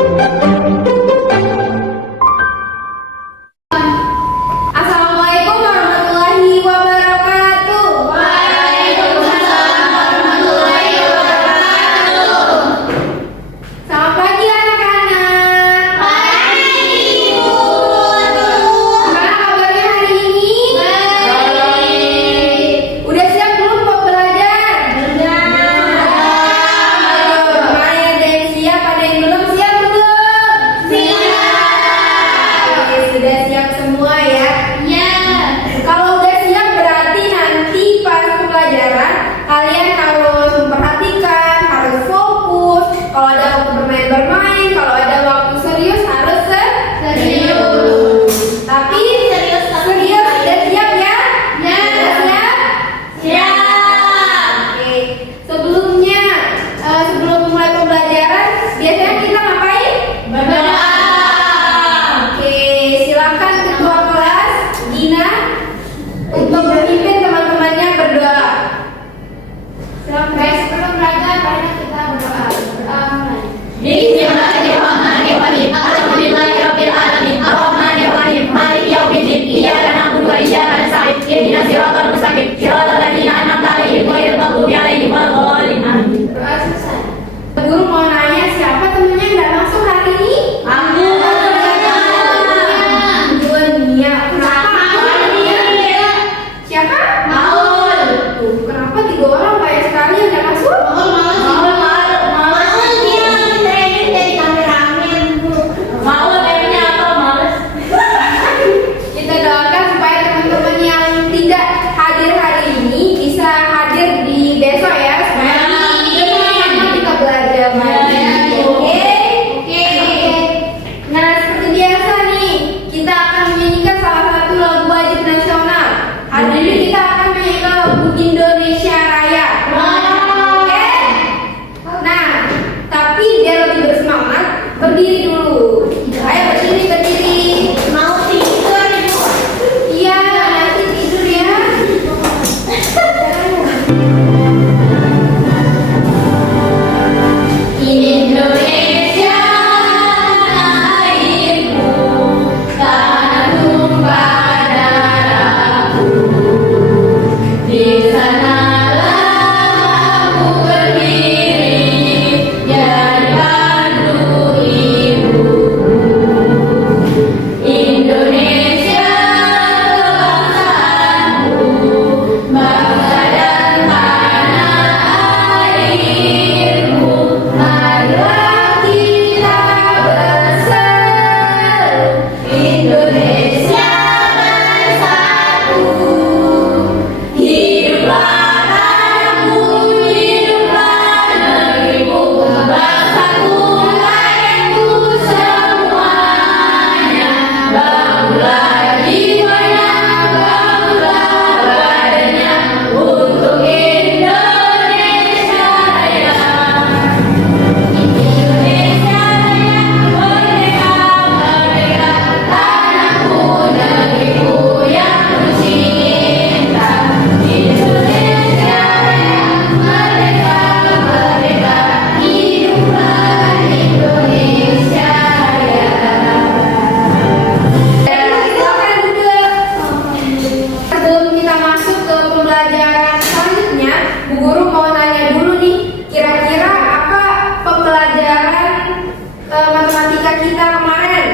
Assalamualaikum warahmatullahi wabarakatuh. Waalaikumsalam warahmatullahi wabarakatuh. Selamat pagi anak-anak. Pagi, Ibu. Gimana kabarnya hari ini? Baik. Udah siap belum untuk belajar? Sudah. Ayo, gimana ada yang siap, ada yang belum siap belum? Siap. Oke, sudah siap semua ya. Ya. Kalau udah siap berarti nanti pas pembelajaran kalian harus memperhatikan, harus fokus. Kalau ada waktu bermain-bermain, kalau ada waktu serius harus Serius. Tapi Serius, tapi serius udah siap ya? Ya. Udah siap? Siap. Oke. Sebelumnya, sebelum mulai pembelajaran, biasanya kita ngapain? Berdoa. Oke, silakan ketua kelas Gina untuk memimpin teman-temannya berdoa. Silakan. Baik, sebelum belajar, mari kita berdoa. Bismillahirrahmanirrahim. Alhamdulillahirabbil alamin. Arrahmanirrahim. Maliki yaumiddin. Iyyaka na'budu wa iyyaka nasta'in. Ihdinas siratal mustaqim. Siratal ladzina an'amta 'alaihim ghairil maghdubi 'alaihim waladdallin. Amin. Doa selesai. Guru mau nanya siapa temennya yang nggak masuk hari ini? Aku. Dunia. Kenapa? Siapa? Maul. Tuh, kenapa 3 orang banyak sekali yang nggak masuk? Kita doakan supaya teman-teman yang tidak hadir hari ini bisa hadir di besok ya, supaya sama-sama kita belajar lagi. Oke? Oke. Nah, seperti biasa nih, kita akan menyanyikan salah satu lagu wajib nasional. Hari ini kita akan menyanyikan lagu Indonesia Raya. Oke? Nah, tapi biar lebih bersemangat, berdiri dulu. Ayo berdiri, berdiri. Mau tidur, Ibu. Iya, nanti tidur ya. Indonesia airku, tanah tumpah darahku. Di sanalah aku berdiri, jadi pandu ibu. Indonesia kebangsaanku, bangsa dan tanah airku. Marilah kita bersatu, Indonesia bersatu. Hiduplah tanahku, hiduplah negeriku, bangsaku, rakyatku semuanya. Bangunlah jiwanya, bangunlah badannya untuk Indonesia Raya. Indonesia Raya, merdeka, merdeka, tanahku, negeriku yang ku cinta. Indonesia Raya, merdeka, merdeka, hiduplah Indonesia Raya. Silakan duduk. Sebelum kita masuk ke pembelajaran selanjutnya, Bu Guru mau nanya dulu nih, kira-kira apa pembelajaran matematika kita kemarin?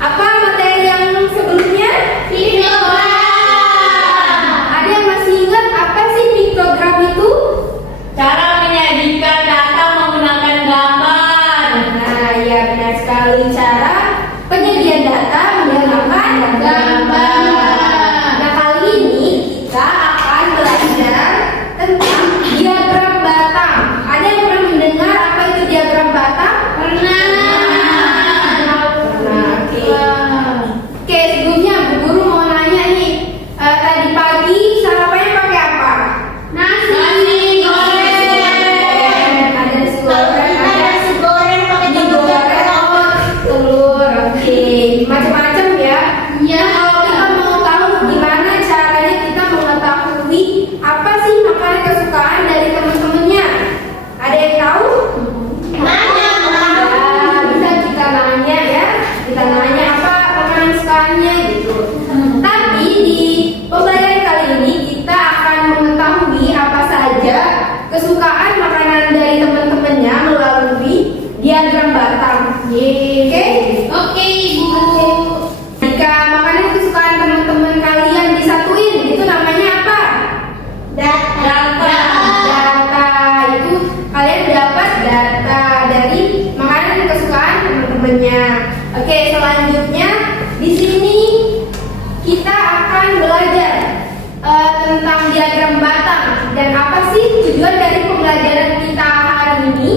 Apa materi yang sebelumnya? Ada yang masih ingat apa sih piktogram itu? Cara menyajikan data menggunakan gambar. Nah, ya benar sekali, cara penyajian data menggunakan gambar. Nah, kali ini kita akan belajar tentang diagram batang. Ada yang pernah mendengar apa itu diagram batang? Pernah. Nah, oke. Oke, sebelumnya Bu Guru mau nanya nih, tadi pagi sarapannya pakai apa? Nasi goreng. Ada nasi Kalau goreng, kita ada nasi goreng pakai mie telur goreng, ceplok. batang. Oke? Oke, Ibu. Jika makanan kesukaan teman-teman kalian disatuin, itu namanya apa? Data. Data. Itu kalian dapat data dari makanan kesukaan teman-temannya. Oke, selanjutnya di sini kita akan belajar tentang diagram batang dan apa sih tujuan dari pembelajaran kita hari ini,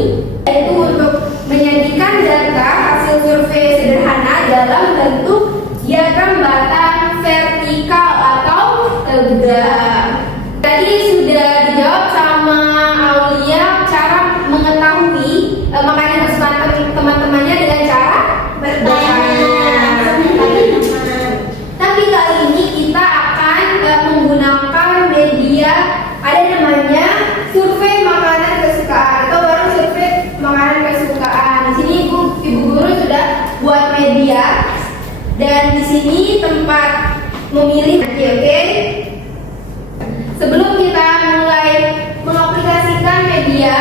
yaitu untuk menyajikan data hasil survei sederhana dalam bentuk diagram batang vertikal atau tegak. Tadi sudah dijawab sama Aulia cara mengetahui makanan kesukaan teman-temannya dengan cara bertanya. Tapi kali ini kita akan menggunakan media ada namanya survei makanan kesukaan atau baru survei makanan kesukaan. Di sini ibu guru sudah buat media dan di sini tempat memilih. Oke. Sebelum kita mulai mengaplikasikan media,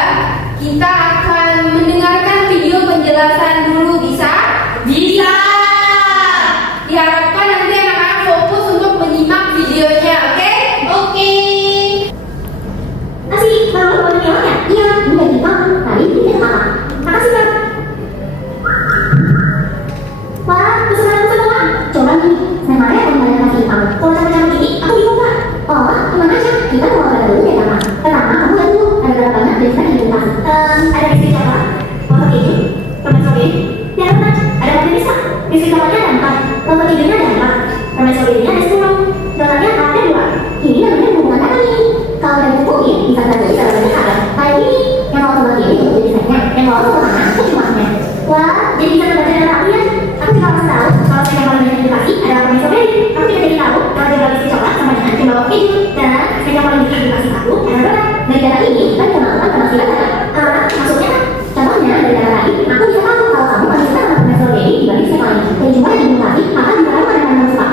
kita akan mendengarkan video penjelasan dulu. Bisa? Bisa. Diharapkan nanti anak-anak fokus untuk menyimak videonya, oke? Oke. Kasih kalau videonya, iya, udah dibilang tadi tidak apa. Makasih Pak. Wah, pesanan semua. Coba nih, memangnya yang kalian kasih tahu. Kalau sama-sama ini, aku bingung Pak. Oh, kemana aja? Kita mau ke dulu ya Kak. Pertama, kamu lihat dulu ada berapa banyak desa di rumah. Ada istri siapa? Foto ini, teman sobi. Ya benar, ada mobil bisa. Istri kamarnya ada 4, foto tidurnya ada 4, teman sobinya ada 10. Donatnya ada 2. Ini namanya hubungan apa nih? Kalau dari buku ini bisa bantu cara berdekat. Kayak ini, yang mau coba ini untuk desainnya, yang mau coba mana itu cumanya. Wah, jadi bisa membaca dengan rapi ya. Aku juga harus tahu kalau saya mau banyak edukasi ada apa yang sobek. Aku juga jadi tahu kalau dia bagi coklat sama dengan jumlah waktu itu. Dan saya mau lebih edukasi aku ada donat. Dari data ini kita bisa melakukan penafsiran data. Maksudnya contohnya dari data tadi, aku bisa tahu kalau kamu masih suka sama teman sobek ini dibanding saya lain. Dan jumlah yang dimulai maka dimulai pada kamu suka.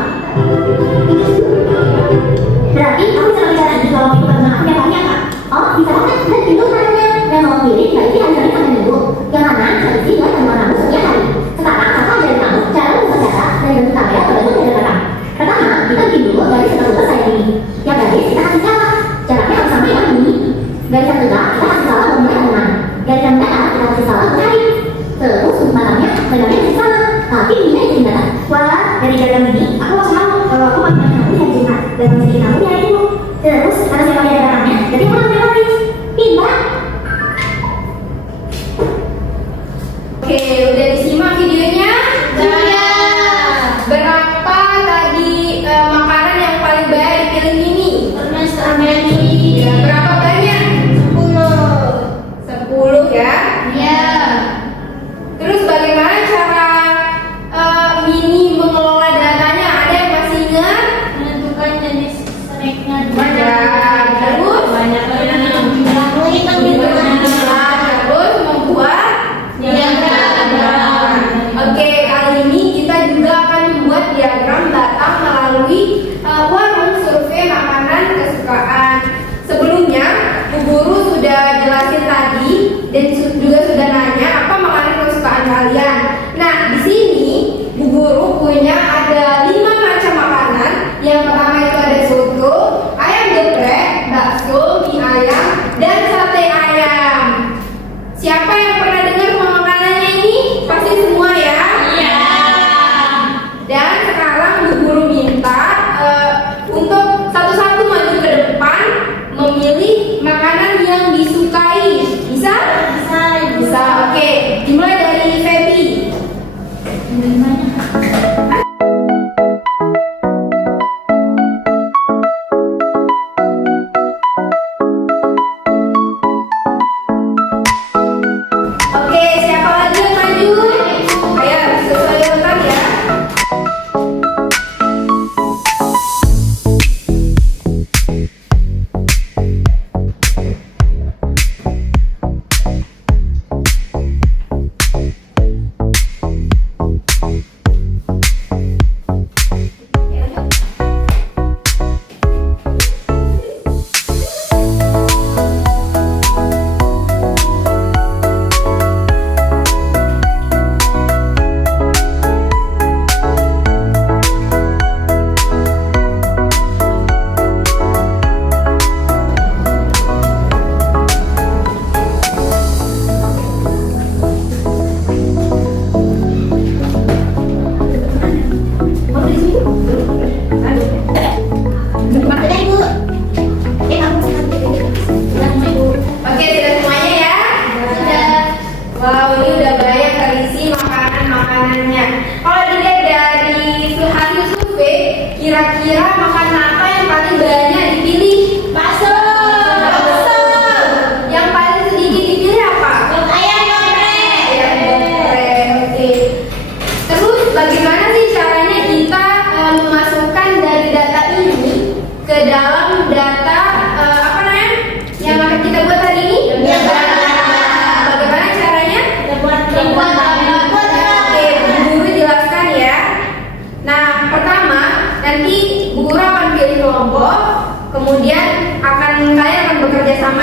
Berarti aku bisa bicara ini kalau itu benar aku yang banyak Kak. Oh, bisa banget. Dan itu namanya yang mau pilih berarti hari-hari sampai minggu. Yang mana tradisi buat teman kamu setiap hari. Sekarang kakak ajarin kamu cara membuat data dari bentuk tabel atau bentuk data. Pertama, kita bikin dulu garis satu saya ini. Yang garis kita kasih jarak. Jaraknya harus sampai yang ini. Garis yang tegak kita kasih salah umurnya teman. Garis yang merah kita kasih salah umur hari. Terus matangnya kasih salah. Tapi ini itu data. Wah, dari diagram ini aku harus tahu kalau aku pakai kamu yang jelas dan mencari kamu yang itu. Terus karena saya pakai datanya, jadi aku harus memoris. Pintar. Oke, udah disimak videonya? Berapa tadi makanan yang paling banyak dipilih ini? Permen strawberry. Ya, berapa banyak? 10 ya? Iya. Terus bagaimana cara Mini mengelola datanya? Ada yang masih ingat? Menentukan jenis snacknya dulu. Ya,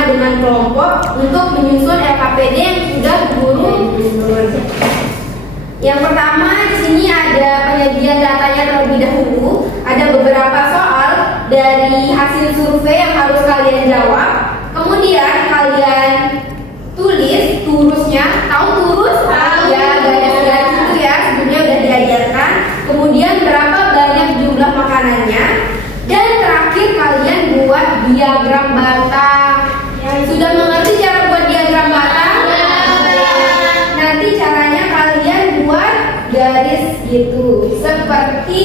dengan kelompok untuk menyusun LKPD yang sudah guru. Yang pertama di sini ada penyajian datanya terlebih dahulu. Ada beberapa soal dari hasil survei yang harus kalian jawab. Kemudian kalian tulis turusnya. Tahu turus? Ya, garis-garis itu ya, sebelumnya udah diajarkan. Kemudian berapa banyak jumlah makanannya. Dan terakhir kalian buat diagram batang. Sudah mengerti cara buat diagram batang? Nanti caranya kalian buat garis gitu, seperti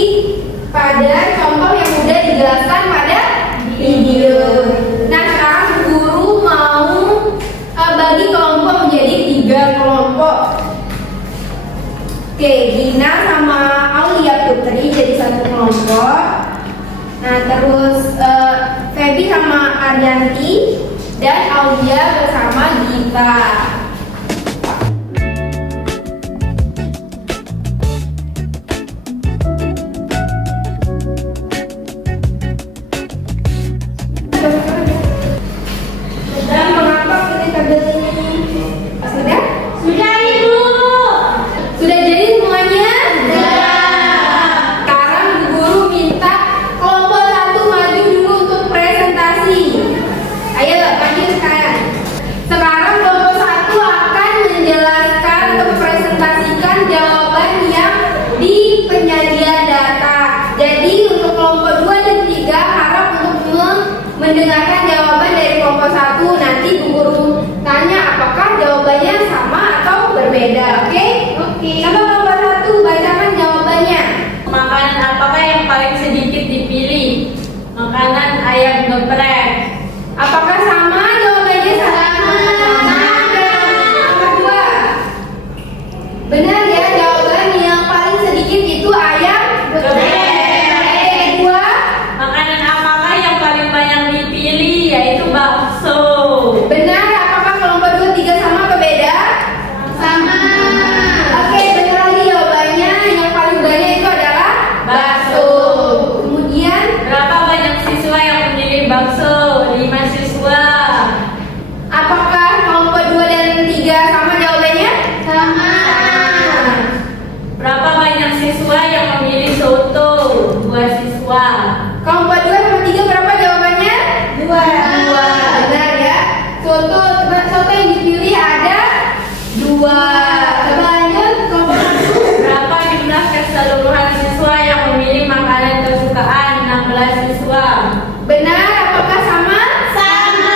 pada contoh yang sudah dijelaskan pada video. Nah, sekarang guru mau bagi kelompok menjadi 3 kelompok. Oke, Gina sama Aulia Putri jadi 1 kelompok. Nah, terus Feby sama Aryanti dan Aulia bersama Gita. Dan mengapa pilih tabel ini? Sudah? Sudah, Ibu. Sudah jadi semuanya? Sekarang guru minta kelompok 1 maju dulu untuk presentasi. Ayo maju sekarang. Sekarang kelompok 1 akan menjelaskan atau mempresentasikan jawaban yang di penyajian data. Jadi untuk kelompok 2 dan 3 harap untuk mendengarkan jawaban dari kelompok 1. Nanti guru tanya apakah jawabannya sama atau berbeda. Oke? Oke. Coba kelompok 1 bacakan jawabannya. Makanan apakah yang paling sedikit dipilih? Makanan ayam geprek. Apakah sama jawabannya? Sama. Nomor 2. Benar ya, jawaban yang paling sedikit itu ayam geprek. Kedua, Makanan apakah yang paling banyak dipilih? Yaitu bakso. benar. Apakah kelompok 2, 3 sama atau beda? Sama. Oke, benar lagi jawabannya. Yang paling banyak itu adalah bakso. Kemudian, Berapa banyak siswa yang memilih bakso? 5 siswa. apakah kelompok 2 dan 3 sama jawabannya? Sama. Berapa banyak siswa yang memilih soto? 2 siswa. Kelompok 2 sama 3 berapa jawabannya? 2. Benar ya. Soto yang dipilih ada 2. Coba lanjut kelompok 1. Berapa jumlah keseluruhan siswa yang memilih makanan kesukaan? 16 siswa. Benar, apakah sama? Sama.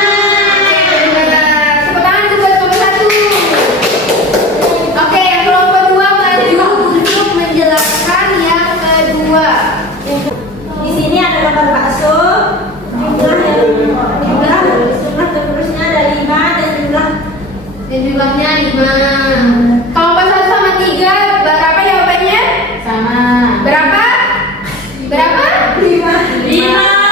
Benar. Tepuk tangan juga kelompok 1. Oke, yang kelompok 2 maju untuk menjelaskan yang kedua. Di sini ada gambar bakso, jumlah terurusnya ada 5 dan jumlahnya 5. Kelompok 1 sama 3 berapa jawabannya? Sama. Berapa? Berapa? 5. 5.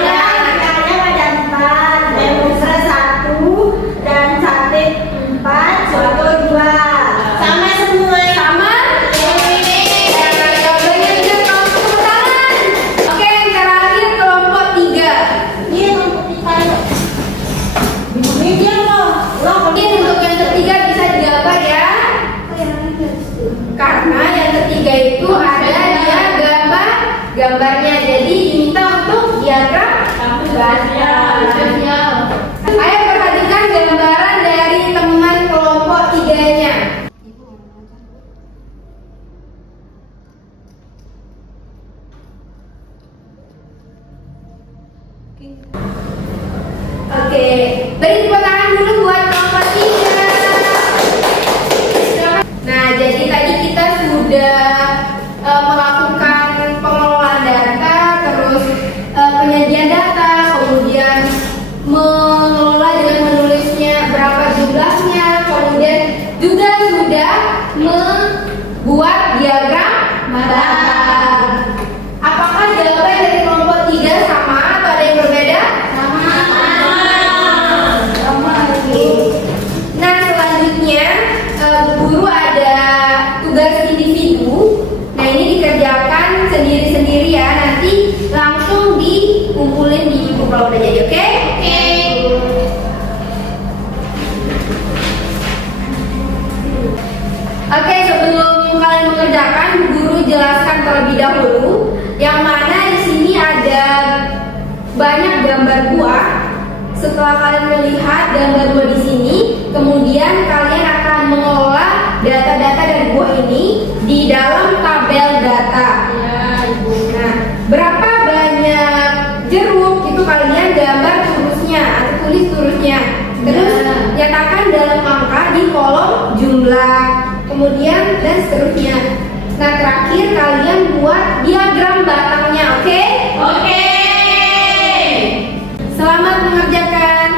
Makanannya ada 4, dan mesra 1 dan sate 4, soto 2. Sama semua. Sama? Jawabannya juga kelompok tepuk tangan. Oke, yang terakhir kelompok 3. Ini untuk media loh. Mungkin untuk yang ketiga bisa digambar ya. Karena yang ketiga itu ada dia gambarnya. Jadi diminta untuk diagram gambarnya. Ayo perhatikan gambaran dari teman kelompok 3-nya. Oke, beri tepuk tangan dulu buat kelompok 3. Nah, jadi tadi kita sudah melakukan pengelolaan data, terus penyajian data, kemudian mengelola dengan menulisnya berapa jumlahnya, kemudian juga sudah membuat diagram batang. Apakah jawaban dari kelompok 3 sama atau ada yang berbeda? Sama. sebelum kalian mengerjakan, guru jelaskan terlebih dahulu yang mana di sini ada banyak gambar buah. Setelah kalian melihat gambar buah di sini, kemudian kalian akan mengelola data-data dari buah ini di dalam tabel data. Nah, berapa banyak jeruk itu kalian gambar turusnya atau tulis turusnya. Terus nyatakan dalam angka di kolom jumlah, kemudian dan seterusnya. Nah, terakhir kalian buat diagram batangnya, oke? Oke. Selamat mengerjakan.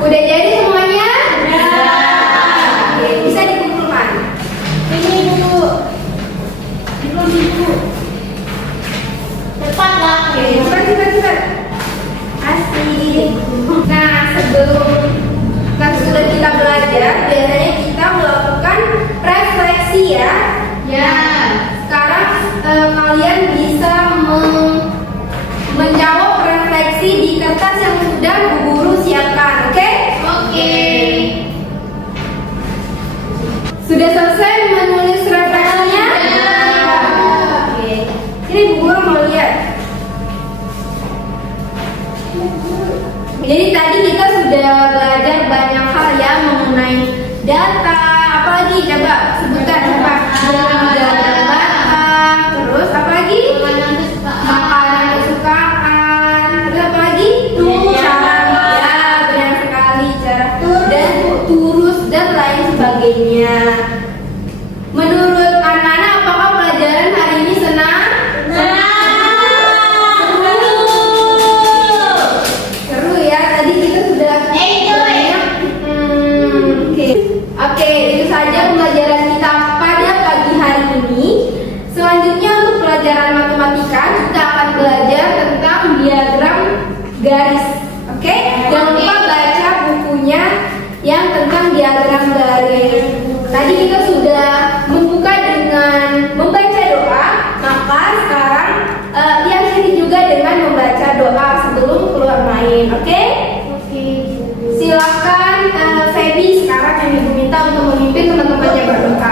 Udah jadi semuanya? Oke, bisa dikumpulkan. Ini Bu. Cepat lah. Oke, cepat. Asik. Nah, setelah kita belajar, biasanya kita melakukan refleksi ya. Ya. Sekarang kalian bisa menjawab refleksi di kertas yang sudah Bu Guru siapkan, oke? Oke. Sudah selesai menulis refleksinya? Oke. Ini Bu Guru mau lihat. Jadi tadi kita sudah belajar banyak hal ya mengenai data. Apalagi coba sebutkan apa? Data, terus apa lagi? Makanan kesukaan. Terus apa lagi? Cara ya, benar sekali cara dan turus dan lain sebagainya. Menurut anak-anak, apakah pelajaran hari ini senang? Seru ya, tadi kita sudah Oke, itu saja pembelajaran kita pada pagi hari ini. Selanjutnya untuk pelajaran matematika kita akan belajar tentang diagram garis. Oke? Jangan lupa baca bukunya yang tentang diagram garis. Tadi kita sudah membuka dengan membaca doa, maka sekarang diakhiri juga dengan membaca doa sebelum keluar main. Oke? Silakan Feby sekarang yang Ibu minta untuk memimpin teman-temannya berdoa.